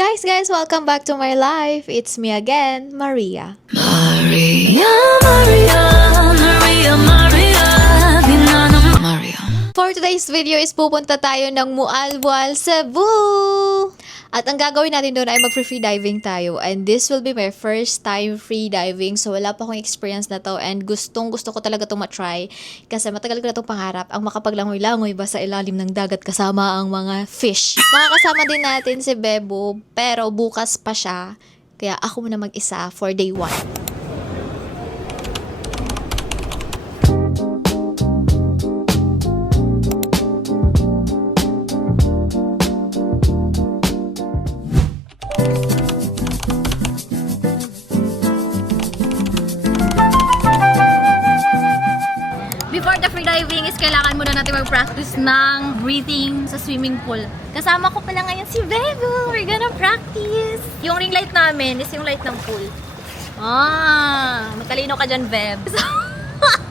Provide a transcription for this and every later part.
Guys, welcome back to my life. It's me again, Maria. For today's video is pupunta tayo ng Mualbual, Cebu. At ang gagawin natin doon ay mag-free diving tayo. And this will be my first time free diving. So wala pa akong experience na to. And gustong gusto ko talaga itong matry. Kasi matagal ko na itong pangarap. Ang makapaglangoy-langoy ba sa ilalim ng dagat kasama ang mga fish. Makakasama din natin si Bebo. Pero bukas pa siya. Kaya ako muna mag-isa for day 1. Before the freediving is kailangan muna natin mag-practice ng breathing sa swimming pool. Kasama ko pala ngayon si Bebo. We're gonna practice. Yung ring light namin is yung light ng pool. Matalino ka dyan, Beb.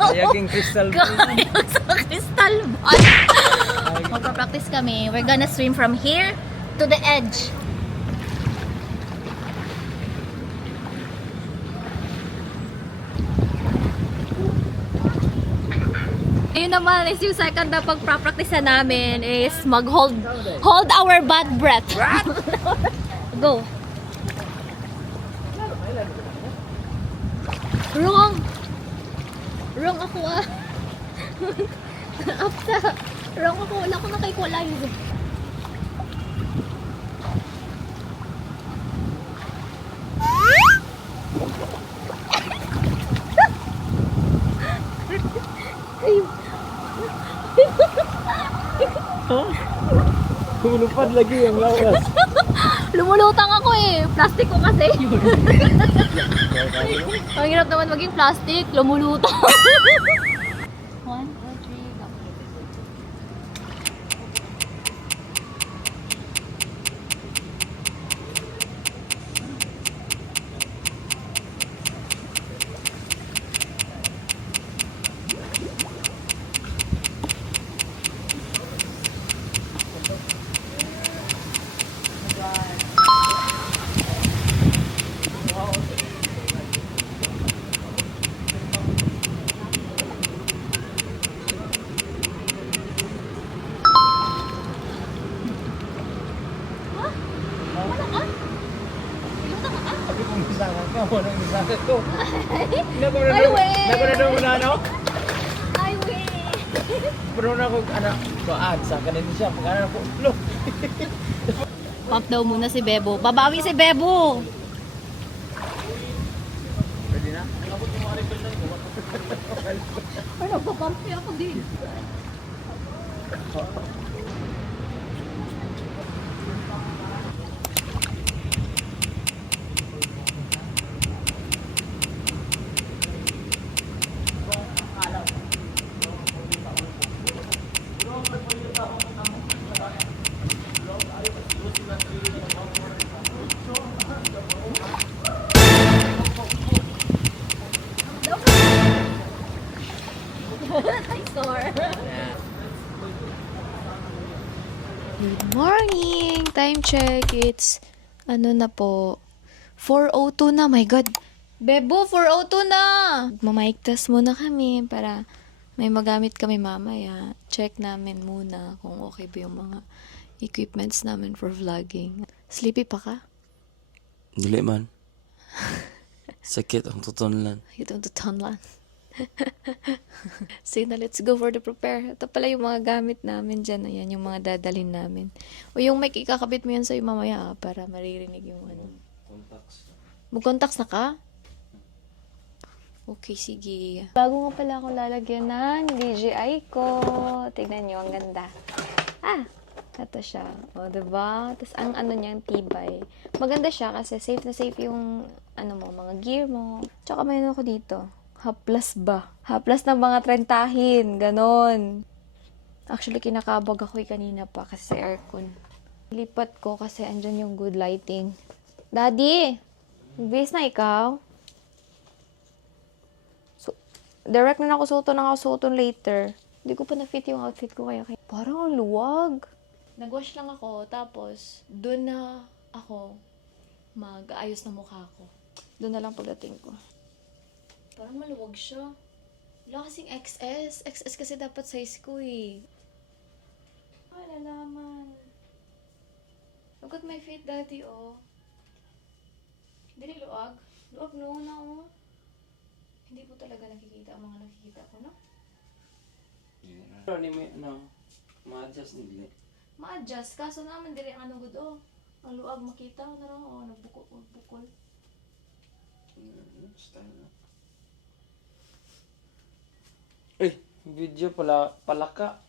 Kayaging crystal ball. Kayag sa crystal ball. Magpa-practice kami. We're gonna swim from here to the edge. Ayun naman is yung second na pag-practice namin is mag-hold our bad breath. Go. Wrong ako Apta. Wrong ako. Wala ko na kay equalize. Lumulupad lagi ang lawas. Lumulutang ako eh. Plastic ko kasi. Ang hirap naman maging plastic. Lumulutang. 1, 2, 3, go. Walang misakit ko. Ay, wait. Nakunado mo na ano? Ay, wait. Pero na ako, sa kanin siya. Pagkana ako, look. Pump daw muna si Bebo. Babawi si Bebo. Pwede na? Ay, nagpapump niya ako din. I sore. Good morning! Time check. It's, na po, 4:02 na. My God! Bebo, 4:02 na! Mamike test muna kami para may magamit kami mamaya. Check namin muna kung okay ba yung mga equipments namin for vlogging. Sleepy pa ka? Dili man. Sakit ang tutunlan. Itong tutonlan. Sige na, let's go for the prepare. Ito pala yung mga gamit namin dyan. Ayan, yung mga dadalhin namin. O yung mic, ikakabit mo yan sa'yo mamaya para maririnig yung ano. Mag-contacts na ka? Okay, sige. Bago nga pala ako lalagyan ng DJI ko. Tignan nyo, ang ganda. Ito siya. O, diba? Tapos ang ano niya, tibay. Maganda siya kasi safe na safe yung mga gear mo. Tsaka mayroon ako dito. Haplas ba? Haplas ng mga trentahin. Ganon. Actually, kinakabag ako kanina pa kasi sa aircon. Lipat ko kasi andyan yung good lighting. Daddy! Base na ikaw? So, direct na nakasuto later. Hindi ko pa na-fit yung outfit ko kaya parang ang luwag. Nag-wash lang ako, tapos doon na ako mag-aayos ng mukha ko. Doon na lang pagdating ko. Parang maluwag siya. Wala kasing XS. XS kasi dapat size ko eh. Lalaman. Look at my feet, daddy, oh. Dili luwag. Luwag no, na, oh. Hindi po talaga nakikita ang mga nakikita ko, no? Pero ni mo, ano, ma-adjust nila. Ma-adjust. Kaso naman, dili ang ano good, oh. Ang luwag makita ko na lang, oh. Nagbukol. Style na. Eh, video palaka.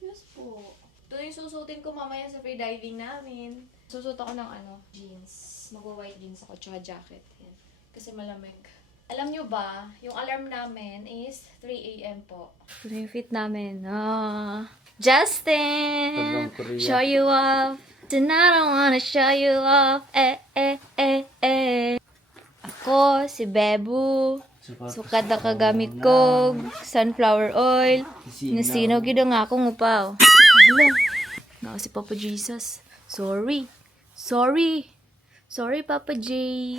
Yes po. Ito yung susutin ko mamaya sa free diving namin. Susut ako ng jeans. Magwa-white jeans ako, tsaka jacket. Yan. Kasi malamig. Alam nyo ba, yung alarm namin is 3 a.m. po. Ito yung fit namin. Justin! Tagang Korea. Show you off. Tonight I wanna show you off. Ako, si Bebu. Sukat na kagamit ko. Sunflower oil. Nasinaw gid nga akong upaw. Hala. Naka si Papa Jesus. Sorry, Papa J.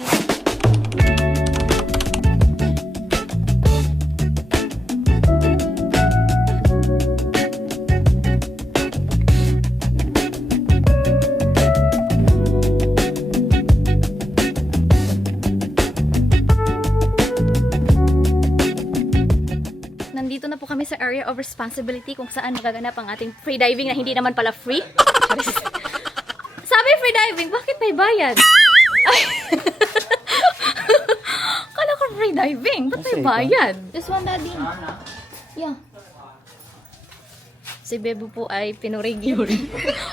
Nandito na po kami sa area of responsibility kung saan magaganap ang ating free diving na hindi naman pala free. Sabi free diving, bakit may bayad? Ay. Kala ko free diving, ba't may bayad? This one, daddy. Yeah. Si Bebo po ay pinurigil.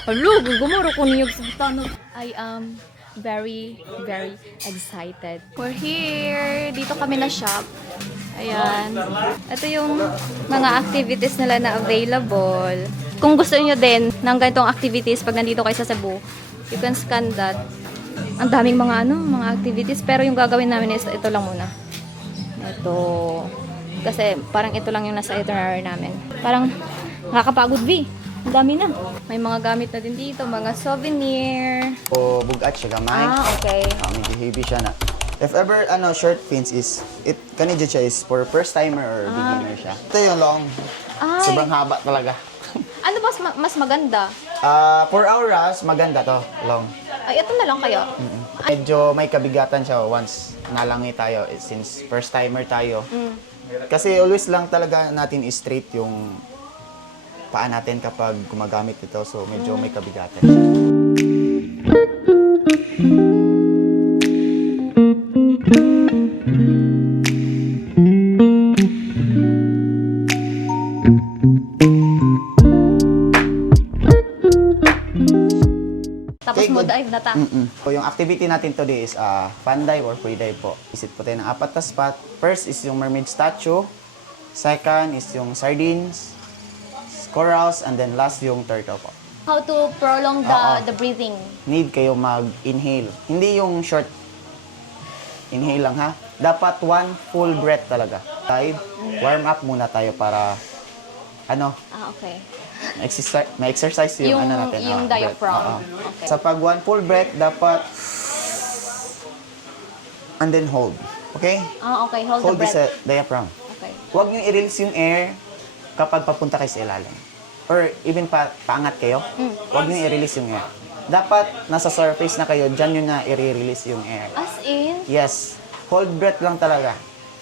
Alo, gumuro ko niyog sa tano. I am very, very excited. We're here. Dito kami na shop. Ayan. Ito yung mga activities nila na available. Kung gusto niyo din ng ganitong activities pag nandito kayo sa Cebu, you can scan that. Ang daming mga mga activities, pero yung gagawin namin is ito lang muna. Ito. Kasi parang ito lang yung nasa itinerary namin. Parang nakakapagod, V. Ang dami na. May mga gamit na din dito, mga souvenir. O bugat siya gamay. Okay. Medyo heavy siya na. If ever short fins is kanidyo siya is for first timer or beginner siya. Ito yung long. Ay. Sobrang haba talaga. Ano ba mas maganda? 4 hours maganda to, long. Ay, ito na lang kayo. Medyo may kabigatan siya once nalangi tayo since first timer tayo. Kasi always lang talaga natin straight yung paa natin kapag gumagamit ito. So medyo may kabigatan siya. Tapos Okay, mo good. dive na ta. So yung activity natin today is fun dive or free dive po. Visit po tayo ng 4 na spot. First is yung mermaid statue. Second is yung sardines, corals, and then last yung turtle po. How to prolong the breathing. Need kayo mag-inhale. Hindi yung short inhale lang ha. Dapat one full breath talaga. Dive, warm up muna tayo para Okay. may exercise yung natin. Yung breath. diaphragm. Oo. Okay. Sa pag one full breath, dapat and then hold. Okay? Okay. Hold Hold the this breath. diaphragm. Okay. Huwag nyo i-release yung air kapag papunta kayo sa ilalim. Or even paangat kayo, huwag nyo i-release yung air. Dapat nasa surface na kayo, dyan nyo na i-release yung air. As in, Yes. Hold breath lang talaga.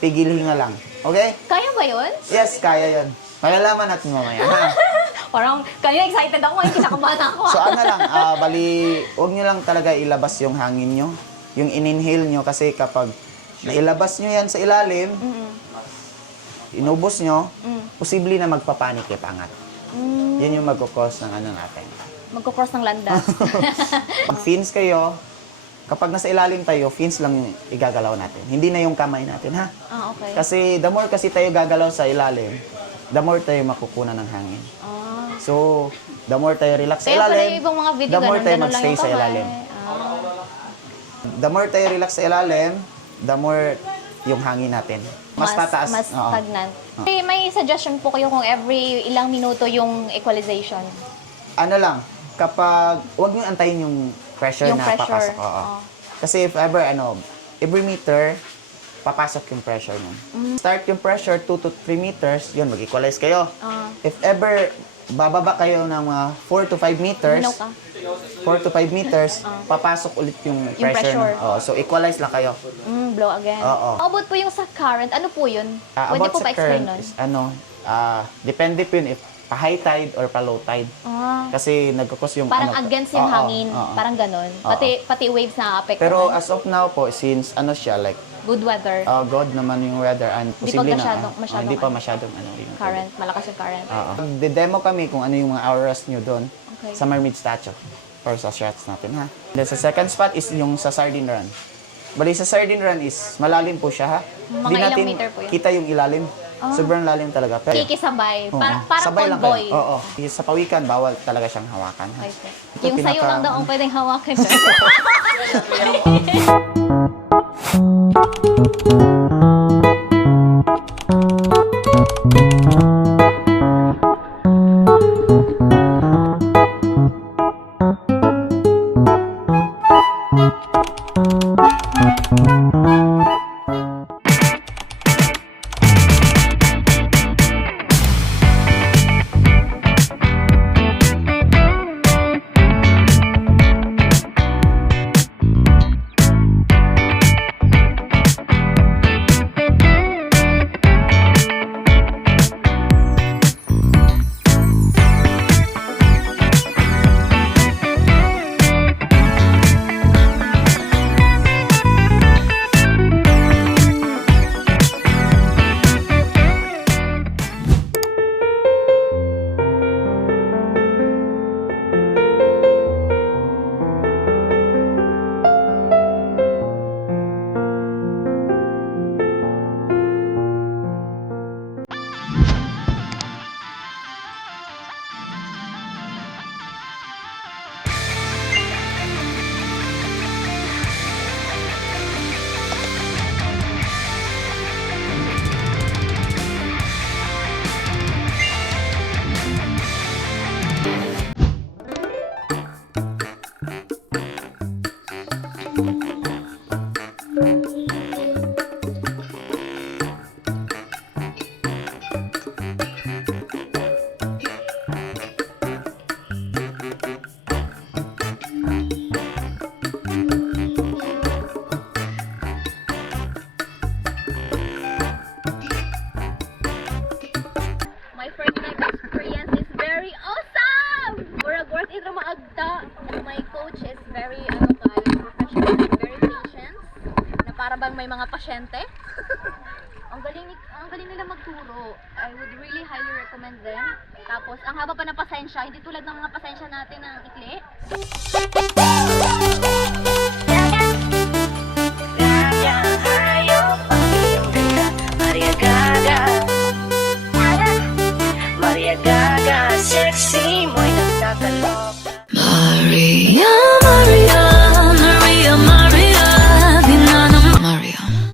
Pigil hinga lang. Okay? kaya ba yun? Yes, kaya yun. Malalaman natin mamaya. Ha? Parang, kaya excited ako ngayon, kinakabahan ako. So ano lang, bali, huwag nyo lang talaga ilabas yung hangin nyo. Yung in-inhale nyo kasi kapag nailabas nyo yan sa ilalim, inubos nyo, posible na magpapanik yung pangat. Yan yung magkukos ng natin. Magkukross ng landas. Pag fins kayo, kapag nasa ilalim tayo, fins lang yung igagalaw natin. Hindi na yung kamay natin, ha? Okay. Kasi the more kasi tayo gagalaw sa ilalim, the more tayo makukunan ng hangin. So, the more tayo relax sa Kaya pala ilalim, yung ibang mga video, the more tayo ganun lang magstay yung sa kamay. ilalim. The more tayo relax sa ilalim, the more yung hangin natin. Mas tataas. Mas Oo. stagnant. May suggestion po kayo kung every ilang minuto yung equalization. Ano lang, kapag, huwag nyo antayin yung pressure Yung na pressure. papasok. Oo. Kasi if ever, every meter, papasok yung pressure mo. Start yung pressure, 2 to 3 meters, yun, mag-equalize kayo. If ever, bababa kayo ng mga 4 to 5 meters, Minaw ka. 4 to 5 meters, papasok ulit yung pressure. pressure. So, equalize lang kayo. Blow again. Oo. How about po yung sa current? Ano po yun? Pwede About po sa pa-explain current nun? is, depende po yun if pa-high tide or pa-low tide. Kasi nagkakos yung Parang against yung Oo, hangin. oo. Parang ganun. Oo. Pati waves na apektuhan. Pero as of now po, since siya, like, Good weather. God naman yung weather and Di pa posible masyadong hindi pa ano. masyadong yung Current. Malakas yung current. De-demo kami kung ano yung mga auras nyo doon Okay. sa Mermaid Statue or sa shots natin, ha? Then sa second spot is yung sa Sardine Run. Bali sa Sardine Run is malalim po siya, ha? Mga Di ilang natin meter po yun? kita yung ilalim. Sobrang lalim talaga. Pero, Kikisabay. Oo. Parang Sabay lang convoy. kayo. Oo. Sa pawikan, bawal talaga siyang hawakan. Ha? Okay po. Ito Yung sayo pinaka- lang daw ang pwedeng hawakan siya. My first time experience is very awesome! Murag worth it ra maagta. My coach is very professional, very patient. Na para bang may mga pasyente. ang galing nila magturo. I would really highly recommend them. Tapos ang haba pa ng pasensya, hindi tulad ng mga pasensya natin ng ikli.